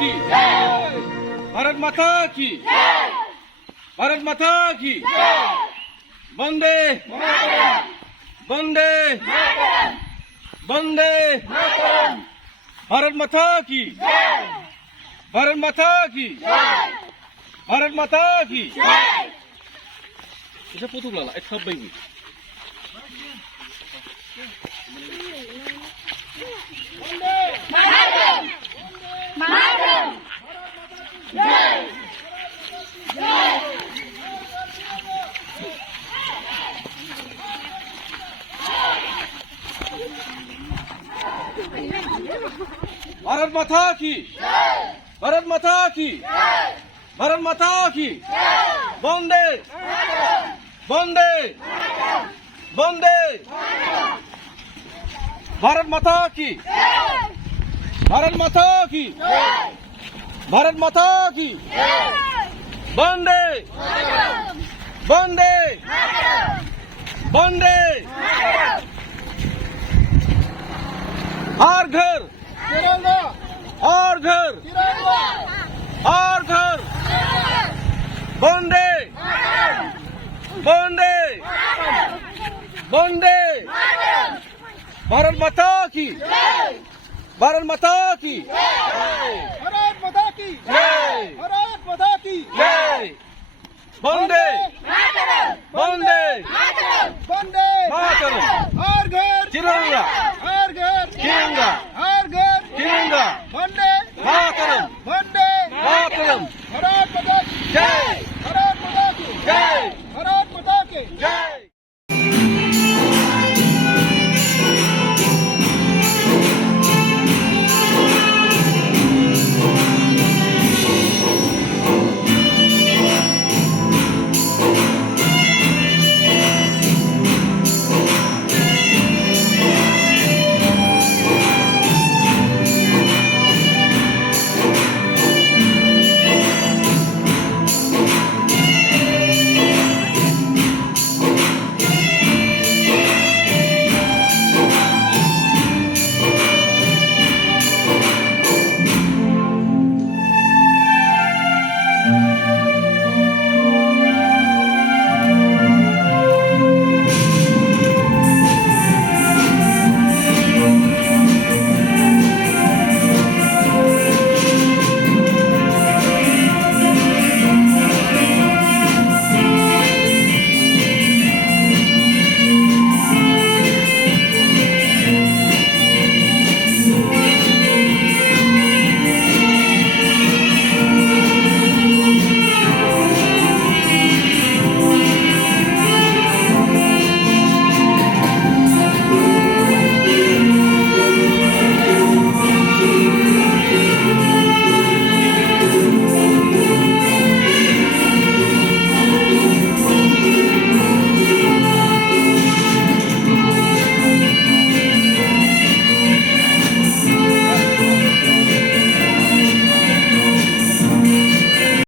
की भारत माता की भारत माता की वंदे वंदे वंदे भारत माता की भारत माता की भारत माता की Isa puto lala, ay tabay ni. Bharat माता की भारत माता की भारत माता की वंदे वंदे वंदे भारत माता की भारत माता की भारत माता की वंदे वंदे वंदे हर घर और घर और घर वंदे वंदे वंदे भारत माता की भारत माता की भारत माता की भारत माता की वंदे वंदे वंदे मातरम हर घर तिरंगा हर घर तिरंगा